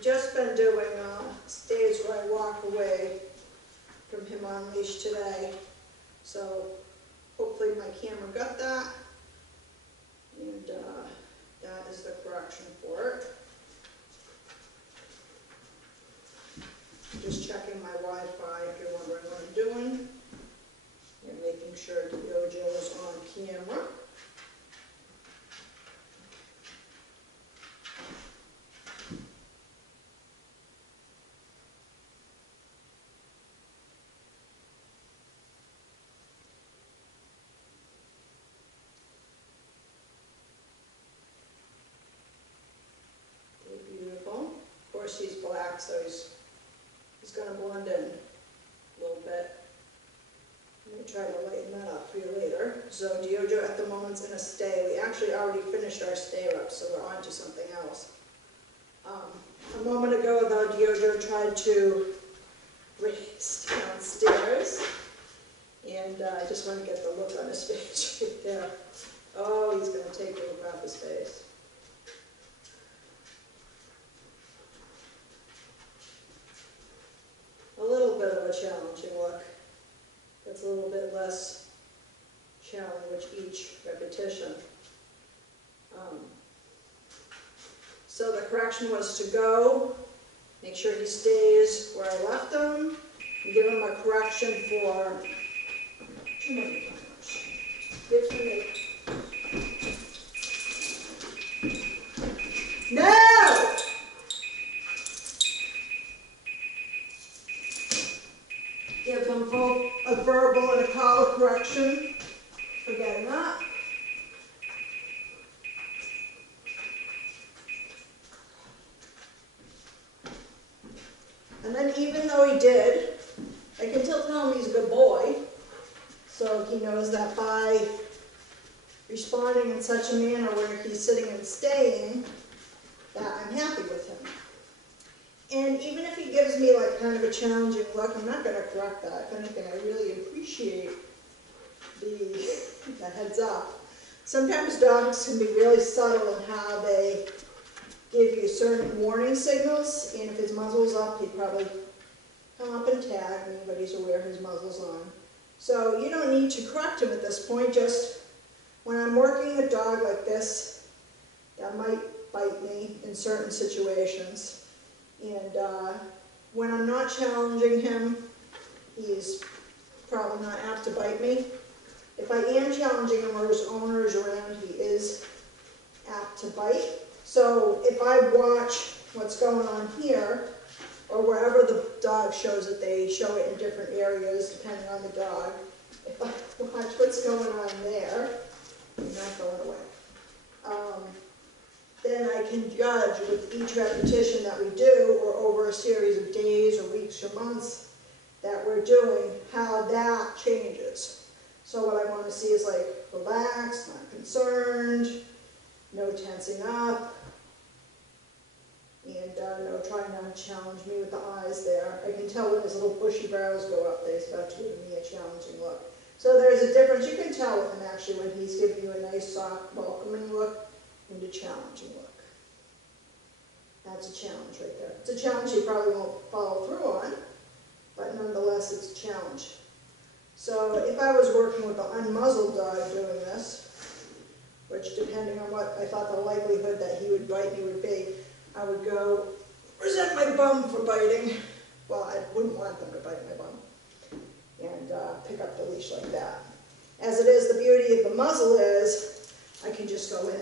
We've just been doing days where I walk away from him on leash today. So hopefully my camera got that. And that is the correction for it. Just checking my Wi-Fi if you're wondering what I'm doing. And making sure Diogo is on camera. Beautiful. Of course he's black, so he's going to blend in a little bit. Let me try to lighten that up for you later. So Diogo at the moment's in a stay. We actually already finished our stay up, so we're on to something else. A moment ago, though, Diogo tried to race downstairs, and I just want to get the look on his face right there. Oh, he's going to take a look off his face. A little bit of a challenging look. That's a little bit less challenge with each repetition. So the correction was to go, make sure he stays where I left him, and give him a correction for too many times. Give him a no! Give them both a verbal and a collar correction. Forgetting that. And then even though he did, I can still tell him he's a good boy. So he knows that by responding in such a manner where he's sitting and staying, that I'm happy with him. And even if he gives me like kind of a challenging look, I'm not going to correct that. If anything, I really appreciate the heads up. Sometimes dogs can be really subtle in how they give you certain warning signals, and if his muzzle's up, he'd probably come up and tag me, but he's aware his muzzle's on. So you don't need to correct him at this point. Just when I'm working a dog like this, that might bite me in certain situations. And when I'm not challenging him, he's probably not apt to bite me. If I am challenging him or his owner is around, he is apt to bite. So if I watch what's going on here, or wherever the dog shows it, they show it in different areas depending on the dog. If I watch what's going on there, I'm not going away. Then I can judge with each repetition that we do, or over a series of days or weeks or months that we're doing, how that changes. So what I want to see is like relaxed, not concerned, no tensing up, and no trying not to challenge me with the eyes there. I can tell when his little bushy brows go up that he's about to give me a challenging look. So there's a difference. You can tell with him actually when he's giving you a nice, soft, welcoming look and a challenging look. That's a challenge right there. It's a challenge he probably won't follow through on, but nonetheless it's a challenge. So if I was working with an unmuzzled dog doing this, which depending on what I thought the likelihood that he would bite me would be, I would go present my bum for biting. Well, I wouldn't want them to bite my bum. And pick up the leash like that. As it is, the beauty of the muzzle is I can just go in.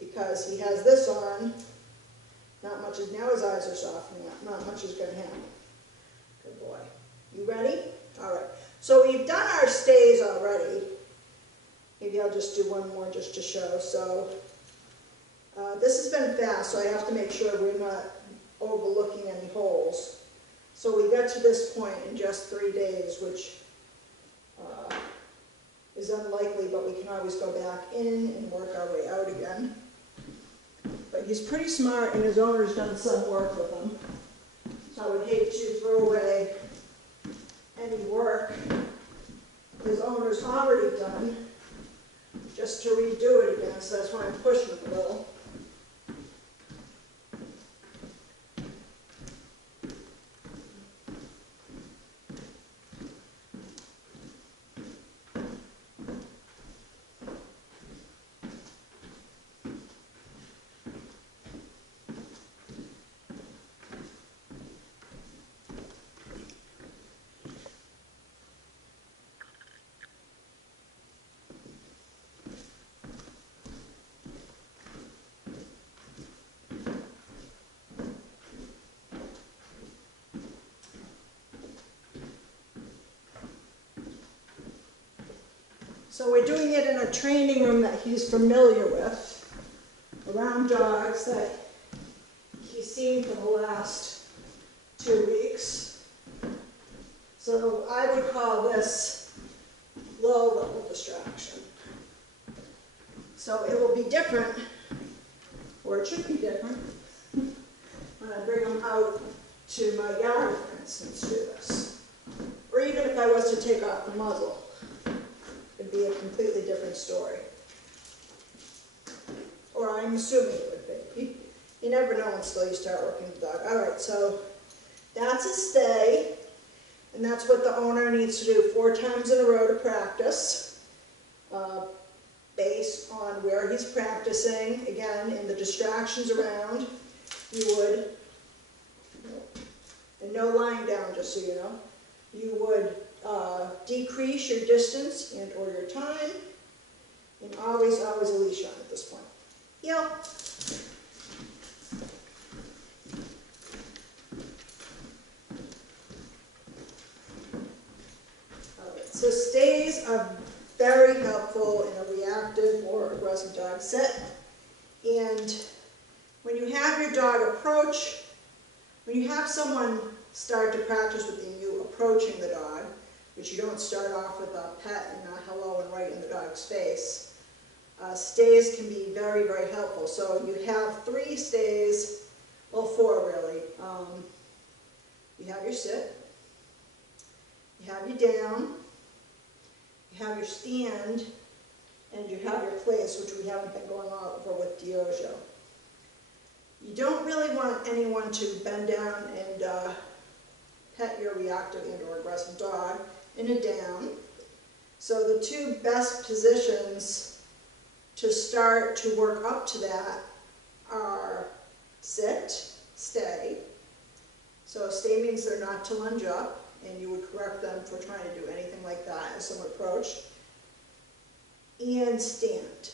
Because he has this on, not much is, now his eyes are softening up, not much is going to happen. Good boy. You ready? All right. So we've done our stays already. Maybe I'll just do one more just to show. So this has been fast, so I have to make sure we're not overlooking any holes. So we got to this point in just 3 days, which is unlikely, but we can always go back in and work our way out again. But he's pretty smart, and his owner's done some work with him. So I would hate to throw away any work his owner's already done just to redo it again, so that's why I'm pushing it a little. So we're doing it in a training room that he's familiar with, around dogs that he's seen for the last 2 weeks. So I would call this low-level distraction. So it will be different, or it should be different, when I bring them out to my yard, for instance, do this. Or even if I was to take off the muzzle, it'd be a completely different story. Or I'm assuming it would be. You never know until you start working with the dog. All right, so that's a stay, and that's what the owner needs to do 4 times in a row to practice, based on where he's practicing. Again, in the distractions around, you would, and no lying down, just so you know, you would decrease your distance and or your time, and always a leash on at this point. Yep. So stays are very helpful in a reactive or aggressive dog sit. And when you have your dog approach, when you have someone start to practice with you approaching the dog, which you don't start off with a pet and a hello and right in the dog's face, stays can be very, very helpful. So you have 3 stays, well 4 really. You have your sit, you have your down, you have your stand, and you have your place, which we haven't been going over with Diogo. You don't really want anyone to bend down and pet your reactive and or aggressive dog in a down. So the 2 best positions to start to work up to that are sit, stay. So stay means they're not to lunge up, and you would correct them for trying to do anything like that as someone approached. And stand.